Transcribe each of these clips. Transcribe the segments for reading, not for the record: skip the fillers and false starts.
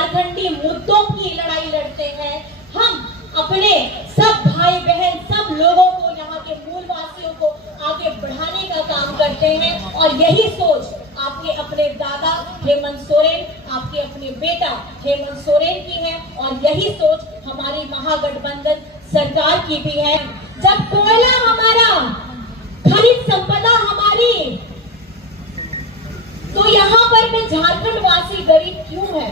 झारखंडी मुद्दों की लड़ाई लड़ते हैं। हम अपने सब भाई बहन सब लोगों को, यहाँ के मूलवासियों को आगे बढ़ाने का काम करते हैं। और यही सोच आपके अपने दादा हेमंत सोरेन, आपके अपने बेटा हेमंत सोरेन की है और यही सोच हमारी महागठबंधन सरकार की भी है। जब कोयला हमारा, खनिज संपदा हमारी, तो यहाँ पर में झारखंड वासी गरीब क्यों है?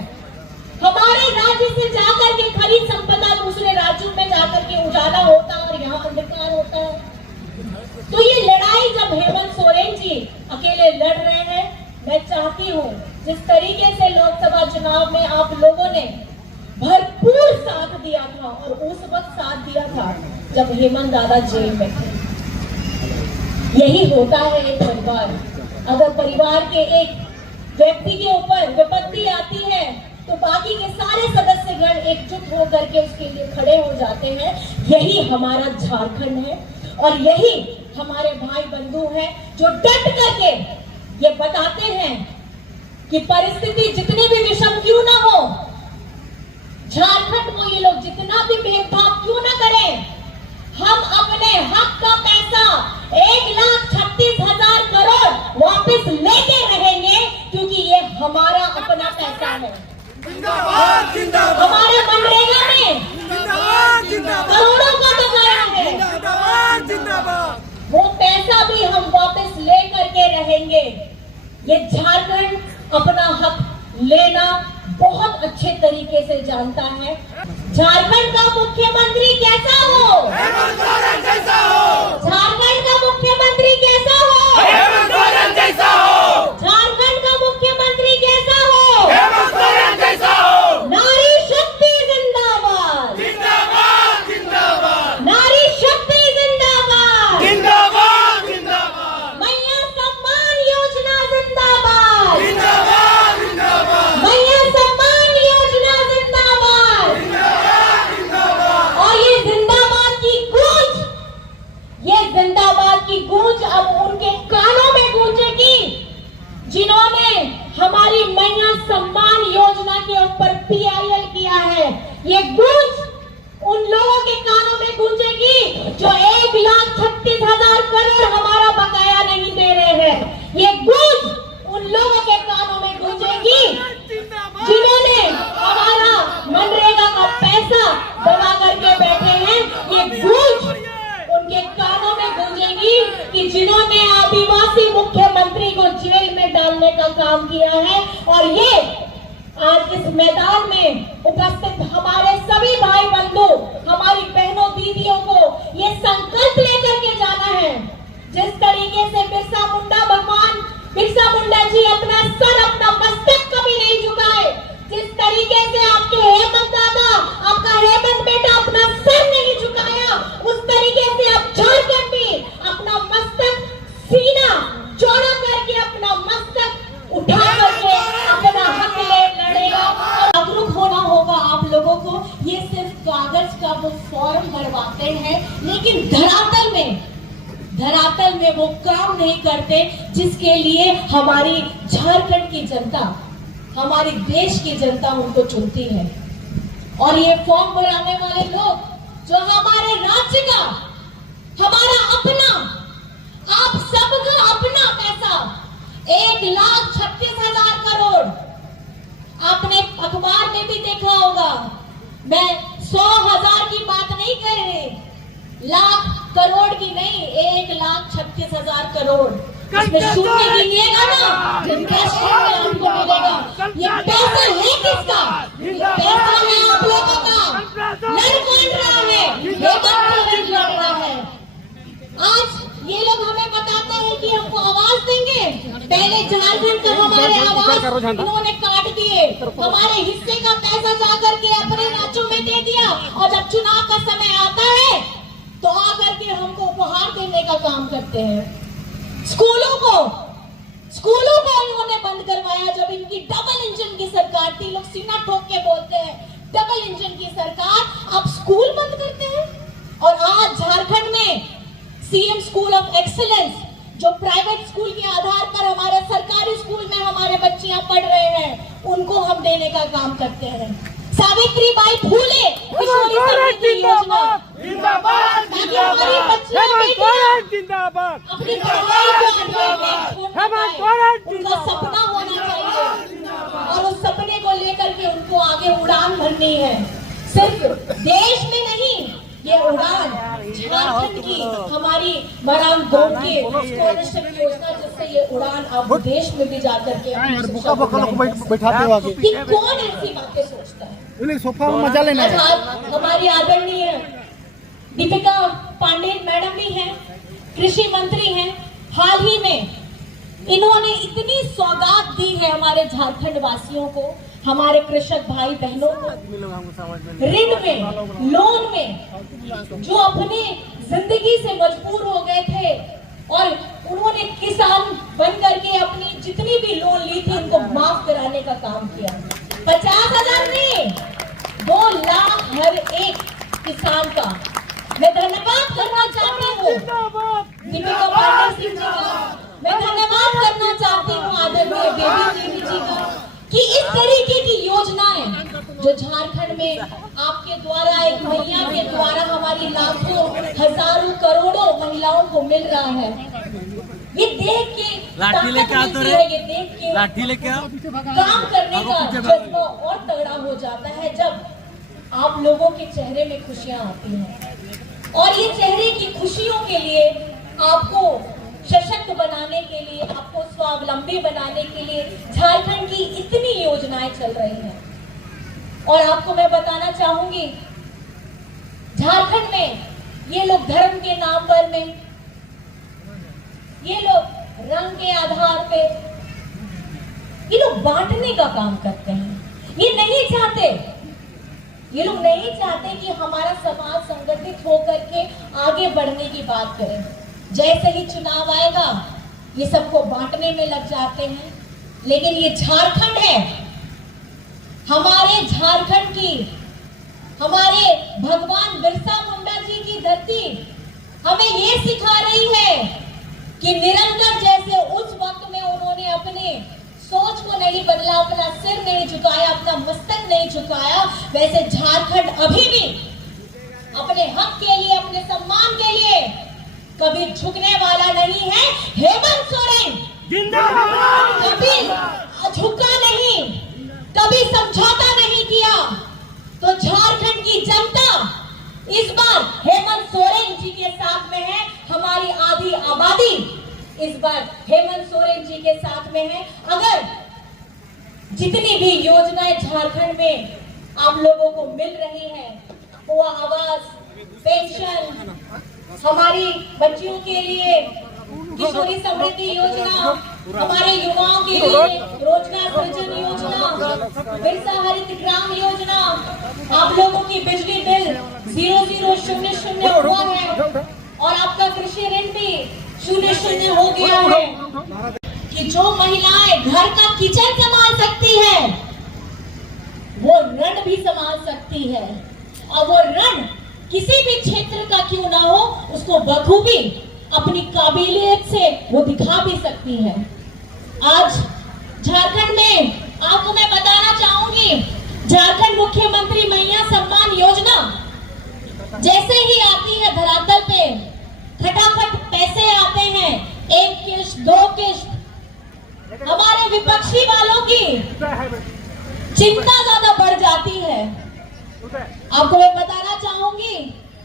हमारे राज्य से जाकर के खनिज संपदा दूसरे राज्यों में जाकर के उजाला होता है और यहाँ अंधकार होता है। तो ये लड़ाई जब हेमंत सोरेन जी अकेले लड़ रहे हैं, मैं चाहती हूँ जिस तरीके से लोकसभा चुनाव में आप लोगों ने भरपूर साथ दिया था और उस वक्त साथ दिया था जब हेमंत दादा जेल में थे। यही होता है एक परिवार। अगर परिवार के एक व्यक्ति के ऊपर विपत्ति आती है तो बाकी के सारे सदस्यगण एकजुट होकर के उसके लिए खड़े हो जाते हैं। यही हमारा झारखंड है और यही हमारे भाई बंधु हैं जो डट करके ये बताते हैं कि परिस्थिति जितनी भी विषम क्यों ना हो, झारखंड को ये लोग जितना भी भेदभाव क्यों ना करें, हम अपने हक का पैसा 1,36,000 करोड़ वापस लेके रहेंगे क्योंकि ये हमारा अपना पैसा है। जिंदाबाद जिंदाबाद। हमारे मनरेगा में करोड़ों का बकाया है। जिंदाबाद जिंदाबाद। वो पैसा भी हम वापस ले करके रहेंगे। ये झारखंड अपना हक लेना बहुत अच्छे तरीके से जानता है। झारखंड का मुख्यमंत्री कैसा हो? हेमंत सोरेन जैसा हो। झारखंड का मुख्यमंत्री कैसा हो? हेमंत सोरेन जैसा हो। झारखंड का मुख्यमंत्री कैसा हो? हेमंत सोरेन जैसा हो। नारी शक्ति जिंदाबाद। जिंदाबाद जिंदाबाद। नारी शक्ति जिंदाबाद। जिंदाबाद जिंदाबाद। मैया सम्मान योजना जिंदाबाद। जिंदाबाद जिंदाबाद। मैया सम्मान योजना जिंदाबाद। जिंदाबाद जिंदाबाद। और ये जिंदाबाद की गूंज, ये जिंदाबाद की गूंज अब उनके कानों में गूंजेगी जिन्होंने हमारी मैया सम्मान योजना के ऊपर PIL किया है। ये गूंज उन लोगों के कानों में गूंजेगी जो 1,36,000 करोड़ हमारा बकाया नहीं दे रहे हैं। ये गूंज उन लोगों के कानों में गूंजेगी जिन्होंने हमारा मनरेगा का पैसा दबा करके बैठे हैं। ये गूंज उनके कानों में गूंजेगी कि जिन्होंने आदिवासी मुख्यमंत्री को जेल में डालने का काम किया है। और ये आज इस मैदान में उपस्थित हमारे सभी भाई बंधु, हमारी बहनों दीदियों को ये संकल्प लेकर के जाना है। जिस तरीके से बिरसा मुंडा भगवान बिरसा मुंडा जी अपना सर, अपना मस्तक कभी नहीं झुकाए, जिस तरीके से आपके हेमंत दादा, आपका हेमंत बेटा अपना सर नहीं झुकाया, उस तरीके से आप झारखंड भी अपना मस्तक, सीना चौड़ा करके अपना मस्तक उठा करके अपना हक लड़ेगा। जागरूक होना होगा आप लोगों को। ये सिर्फ कागज का वो फॉर्म भरवाते हैं लेकिन धरातल में वो काम नहीं करते जिसके लिए हमारी झारखंड की जनता, हमारी देश की जनता उनको चुनती है। और ये फॉर्म भराने वाले लोग जो हमारे राज्य का, हमारा अपना, आप सबका अपना पैसा 1,36,000 करोड़, आपने अखबार में भी देखा होगा। मैं 100,000 की बात नहीं कर रही, लाख करोड़ की नहीं, 1,36,000 करोड़। इसमें शून्य गिनिएगा ना, इंटरेस्ट में आपको मिलेगा। ये पैसा है किसका? ये पैसा है आप लोगों का। लड़ कौन रहा है? हेमंत सोरेन लड़ रहा है। आज ये लोग हमें बताते हैं कि हमको आवाज देंगे। पहले झारखंड का हमारे आवाज इन्होंने काट दिए, हमारे हिस्से का पैसा जाकर के अपने राज्यों में दे दिया और जब चुनाव का समय आता है तो आकर के हमको उपहार देने का काम करते हैं। स्कूलों को इन्होंने बंद करवाया जब इनकी डबल इंजन की सरकार थी। लोग सीना ठोक के बोलते हैं डबल इंजन की सरकार, आप स्कूल बंद करते हैं। और आज झारखंड में CM स्कूल ऑफ एक्सीलेंस जो प्राइवेट स्कूल के आधार पर हमारे सरकारी स्कूल में हमारे बच्चियां पढ़ रहे हैं, उनको हम देने का काम करते हैं। सावित्रीबाई फूले किशोरी समृद्धि योजना, जिंदाबाद ताकि हमारी बच्चियां जिंदाबाद अपनी पढ़ाई को छोड़ ना पाए। उनका सपना होना चाहिए और उस सपने को लेकर के उनको आगे उड़ान भरनी है। सिर्फ देश में नहीं, ये उड़ान झारखंड की हमारी मराम गोमती स्कॉलरशिप योजना, जिससे ये उड़ान अब देश में भी जाकर के बैठाते हो आगे कि कौन ऐसी बातें सोचता है। सोफा में मजा लेना है। हमारी आदरणीय दीपिका पांडे मैडम भी हैं, कृषि मंत्री हैं। हाल ही में इन्होंने इतनी सौगात दी है हमारे झारखंड वासियों को, हमारे कृषक भाई बहनों को, ऋण में, लोन में, जो अपनी जिंदगी से मजबूर हो गए थे और उन्होंने किसान बन करके अपनी जितनी भी लोन ली थी उनको माफ कराने का काम किया। 50,000 नहीं, 2 लाख हर एक किसान का। मैं धन्यवाद करना चाहती हूँ दीपिका पांडे सिंह जी का, मैं धन्यवाद करना चाहती हूँ आदरणीय बेबी देवी जी का कि इस तरीके की योजनाएं जो झारखंड में आपके द्वारा, एक मैया के द्वारा हमारी लाखों हजारों करोड़ों महिलाओं को मिल रहा है, ये देख के लाठी लेके ताकत आते मिलती रहे, है, ये देख के लाठी लेके आओ। काम करने का जज्बा और तगड़ा हो जाता है जब आप लोगों के चेहरे में खुशियां आती हैं। और ये चेहरे की खुशियों के लिए, आपको सशक्त बनाने के लिए, आपको स्वावलंबी बनाने के लिए झारखंड की इतनी योजनाएं चल रही हैं। और आपको मैं बताना चाहूंगी, झारखंड में ये लोग धर्म के नाम पर नहीं, ये लोग रंग के आधार पे, ये लोग बांटने का काम करते हैं। ये नहीं चाहते, ये लोग नहीं चाहते कि हमारा समाज संगठित होकर के आगे बढ़ने की बात करें। जैसे ही चुनाव आएगा ये सबको बांटने में लग जाते हैं। लेकिन ये झारखंड है, हमारे झारखंड की, हमारे भगवान बिरसा मुंडा जी की धरती हमें ये सिखा रही है कि निरंतर जैसे उस वक्त में उन्होंने अपने सोच को नहीं बदला, अपना सिर नहीं झुकाया, अपना मस्तक नहीं झुकाया, वैसे झारखंड अभी भी अपने हक के लिए, अपने सम्मान के लिए कभी झुकने वाला नहीं है। हेमंत सोरेन जिंदाबाद, कभी झुका नहीं, कभी समझौता नहीं किया। तो झारखंड की जनता इस बार हेमंत सोरेन जी के साथ में है। हमारी आधी आबादी इस बार हेमंत सोरेन जी के साथ में है। अगर जितनी भी योजनाएं झारखंड में आप लोगों को मिल रही हैं, वो आवास, पेंशन, हमारी बच्चियों के लिए किशोरी समृद्धि योजना, हमारे युवाओं के लिए रोजगार सृजन योजना, बिरसा हरित ग्राम योजना, आप लोगों की बिजली बिल 0000 हुआ है और आपका कृषि ऋण भी 00 हो गया है। कि जो महिलाएं घर का किचन संभाल सकती है वो ऋण भी संभाल सकती है, और वो ऋण किसी भी क्षेत्र का क्यों ना हो, उसको बखूबी अपनी काबिलियत से वो दिखा भी सकती है। आज झारखंड में आपको मैं बताना चाहूंगी, झारखंड मुख्यमंत्री मैया सम्मान योजना जैसे ही आती है धरातल पे, फटाफट पैसे आते हैं, 1 किश्त 2 किश्त। हमारे विपक्षी वालों की चिंता ज्यादा बढ़ जाती है। आपको मैं बताना चाहूंगी,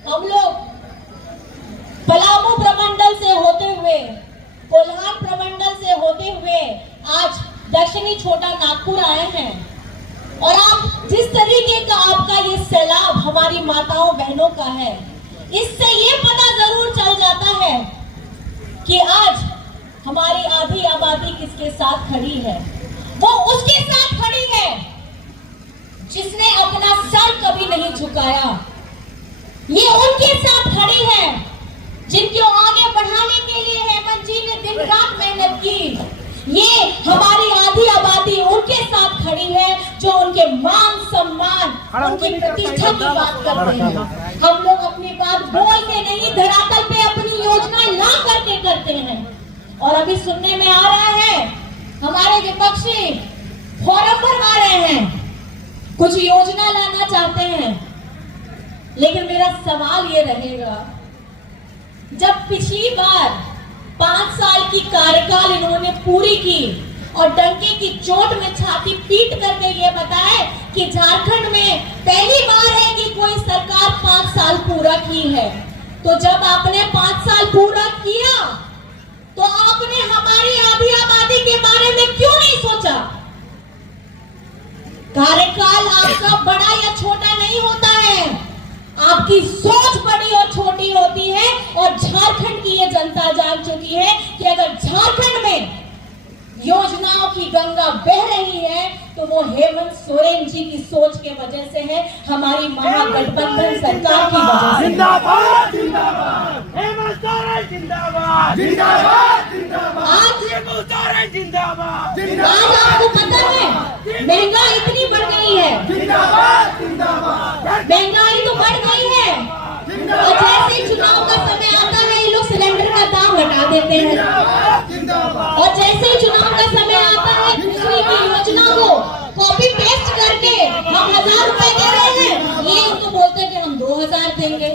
हम लोग पलामू प्रमंडल से होते हुए, कोल्हान प्रमंडल से होते हुए आज दक्षिणी छोटा नागपुर आए हैं। और आप जिस तरीके का आपका ये सैलाब हमारी माताओं बहनों का है, इससे ये पता जरूर चल जाता है कि आज हमारी आधी आबादी किसके साथ खड़ी है। वो उसके साथ खड़ी है जिसने अपना सर कभी नहीं झुकाया। ये उनके साथ खड़ी है जिनको आगे बढ़ाने के लिए हेमंत जी ने दिन रात मेहनत की। ये हमारी आधी आबादी उनके साथ खड़ी है जो उनके मान सम्मान, उनकी प्रतिष्ठा की बात करते हैं। हम लोग अपनी बात बोल के नहीं, धरातल पे अपनी योजनाएं ला करके करते हैं। और अभी सुनने में आ रहा है हमारे विपक्षी फोरम भरवा रहे हैं, कुछ योजना लाना चाहते हैं। लेकिन मेरा सवाल ये रहेगा, जब पिछली बार 5 साल की कार्यकाल इन्होंने पूरी की और डंके की चोट में छाती पीट करके ये बताया कि झारखंड में पहली बार है कि कोई सरकार 5 साल पूरा की है, तो जब आपने 5 साल पूरा किया तो आपने हमारी आधी आबादी के बारे में क्यों नहीं सोचा? कार्यकाल आपका बड़ा या छोटा नहीं होता है, आपकी सोच बड़ी और छोटी होती है। और झारखंड की ये जनता जान चुकी है कि अगर झारखंड में योजनाओं की गंगा बह रही है तो वो हेमंत सोरेन जी की सोच के वजह से है, हमारी महागठबंधन सरकार की वजह से। जिंदाबाद जिंदाबाद हेमंत सोरेन जिंदाबाद जिंदाबाद जिंदाबाद आज हेमंत सोरेन जिंदाबाद आज आपको पता है महंगाई इतनी बढ़ गई है, जिंदाबाद जिंदाबाद महंगाई तो बढ़ गई है। और जैसे ही चुनाव का समय आता है ये लोग सिलेंडर का दाम घटा देते हैं, और जैसे ही चुनाव का समय आता है दूसरी की योजना को कॉपी पेस्ट करके हम 1000 रुपए दे रहे हैं, ये उनको बोलते हैं कि हम 2000 देंगे।